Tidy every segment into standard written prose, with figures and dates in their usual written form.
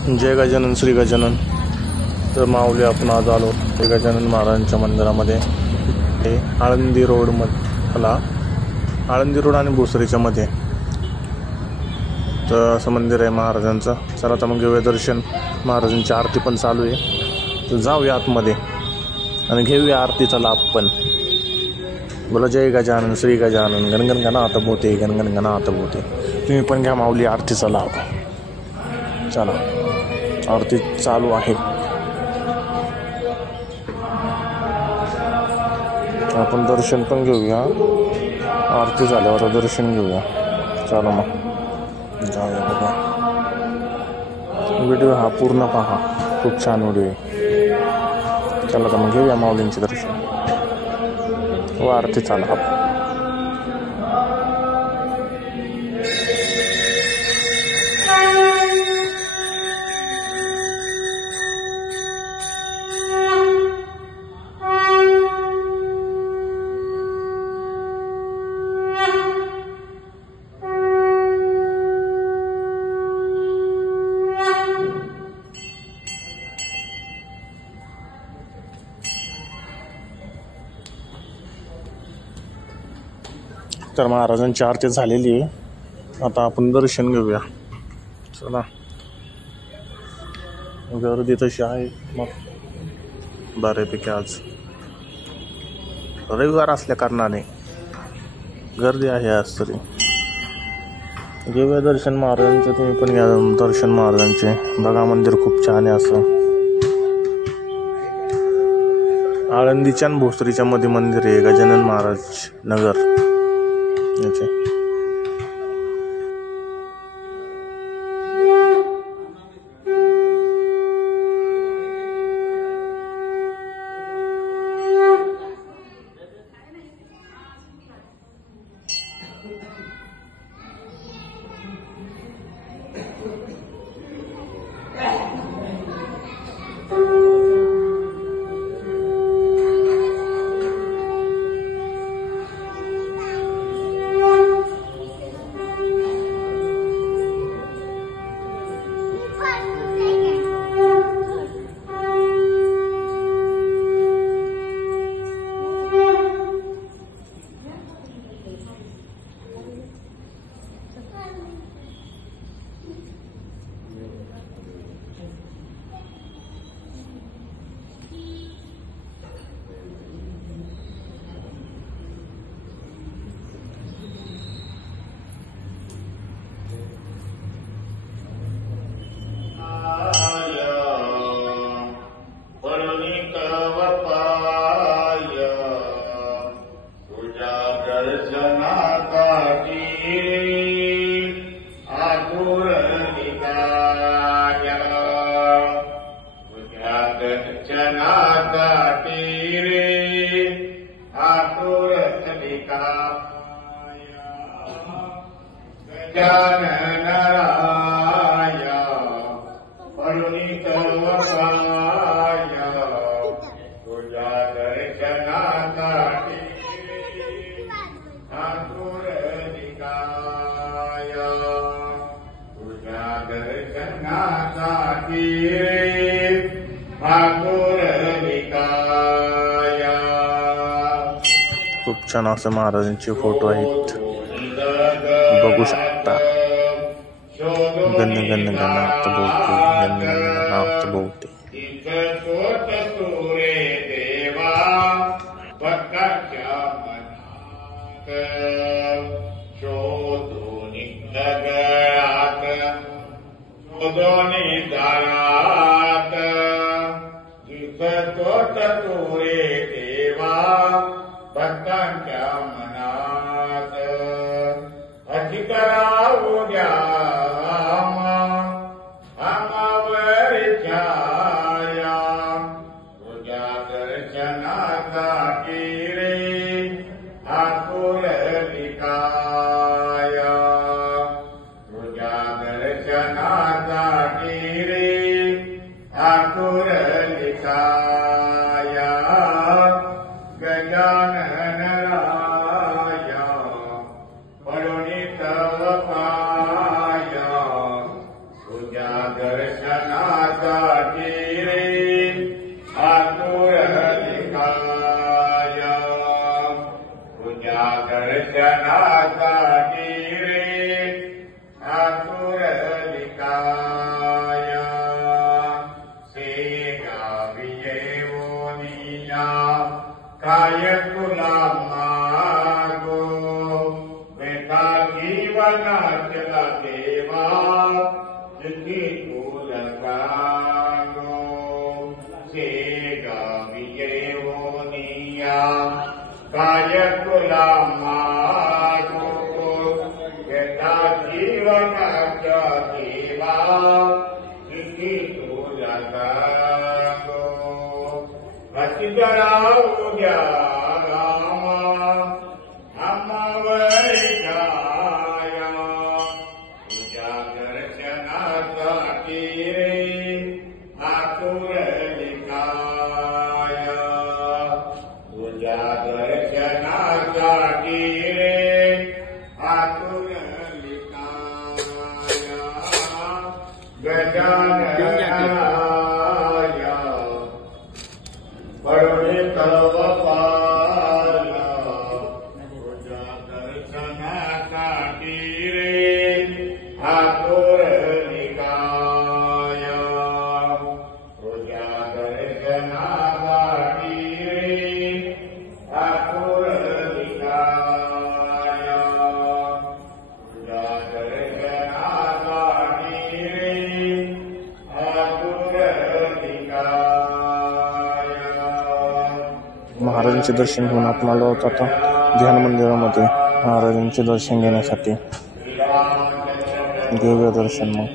जय गजानन श्री गजानन। तर माऊली आपण आज आलो श्री गजानन महाराजांच्या मंदिरामध्ये। हे आळंदी रोड मधला आळंदी रोड आणि भोसरीच्या मध्ये तर असं मंदिर आहे महाराजांचं। चला आता मग घेऊया दर्शन। महाराजांची आरती पण चालू आहे, तर जाऊया आतमध्ये आणि घेऊया आरतीचा लाभ पण। बोला जय गजानन श्री गजानन, गणगण गणात बोते, गणगण गणात बोते। तुम्ही पण घ्या माऊली आरतीचा लाभ। चला आरती चालू आहे, आपण दर्शन पण घेऊया। आरती झाल्यावर दर्शन घेऊया। चला मग जाऊया बघा। व्हिडिओ हा पूर्ण पहा, खूप छान व्हिडिओ आहे। चला तर मग घेऊया माऊलींचे दर्शन व आरतीचा लाभ। तर महाराजांची आरती झालेली आहे, आता आपण दर्शन घेऊया। चला गर्दी तशी आहे मग बऱ्यापैकी। आज रविवार असल्या कारणाने गर्दी आहे आज तरी। घेऊया दर्शन महाराजांचे, तुम्ही पण घ्या दर्शन महाराजांचे। बघा मंदिर खूप छान आहे असं। आळंदीच्या आणि भोसरीच्या मध्ये मंदिर आहे गजानन महाराज नगर याचे। खूप छान असं महाराजांचे फोटो आहेत, बघू शकता। गण गण गणात बोलते, गण गण गणात बोलते। भक्तांच्या मनात अधिकरावू द्या आमावर छाया। तुझ्या दर्शनासाठी रे आकुरली काया। तुझ्या दर्शनासाठी रे आकुरली काया। गजानन दर्शनासाठी रे आतुरलिकाय तुझ्या दर्शनासाठी रे आतुरलिकाय सेगावी येऊनिया काय तुला मागो बेटा जीवनातला देवा तुझी तुला सांगो सेगावी येऊनिया काय तुला मागो बेटा जीवनातला देवा तुझी तुला सांगो भक्तिकरा उद्या रामा अमावैकाया तुझ्या दर्शनासाठी रे आतुरलिकाय तुझ्या दर्शनासाठी रे आतुरलिकाय गजाननाय परुणे तव पाला तुझ्या दर्शनासाठी रे आतुरलिकाय तुझ्या दर्शनासाठी रे आतुरलिकाय तुझ्या दर्शनासाठी रे आतुरलिकाय महाराजांचे दर्शन घेऊन आपण आलो आहोत आता ध्यान मंदिरामध्ये महाराजांचे दर्शन घेण्यासाठी. घेऊया दर्शन मग.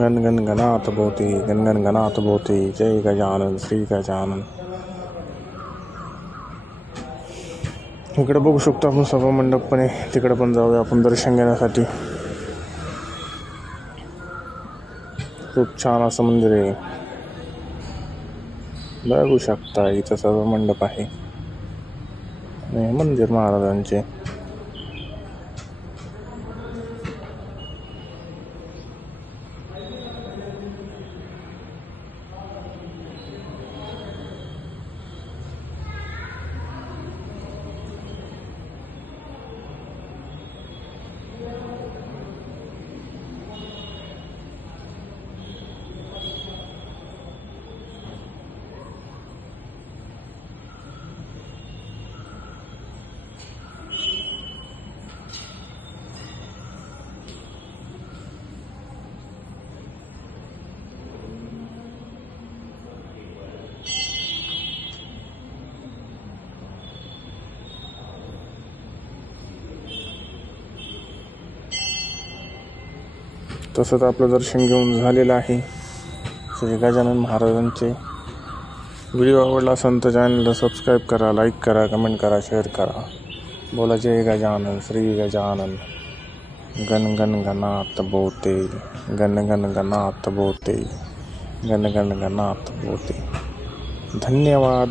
गण गण गणात भोवती गण गण गणात भोवती जय गजानन श्री गजानन. इकडे बघू शकतो आपण सभा मंडप पण आहे, तिकडे पण जाऊया आपण दर्शन घेण्यासाठी. खूप छान असं मंदिर आहे, बघू शकता. इथं सभा मंडप आहे आणि मंदिर महाराजांचे. तसंच आपलं दर्शन घेऊन झालेलं आहे श्री गजानन महाराजांचे. व्हिडिओ आवडला असेल तर चॅनलला सबस्क्राईब करा, लाईक करा, कमेंट करा, शेअर करा. बोला जय गजानन श्री गजानन. गण गण गणात बोते, गण गण गणात बोते, गण गण गणात बोते. धन्यवाद.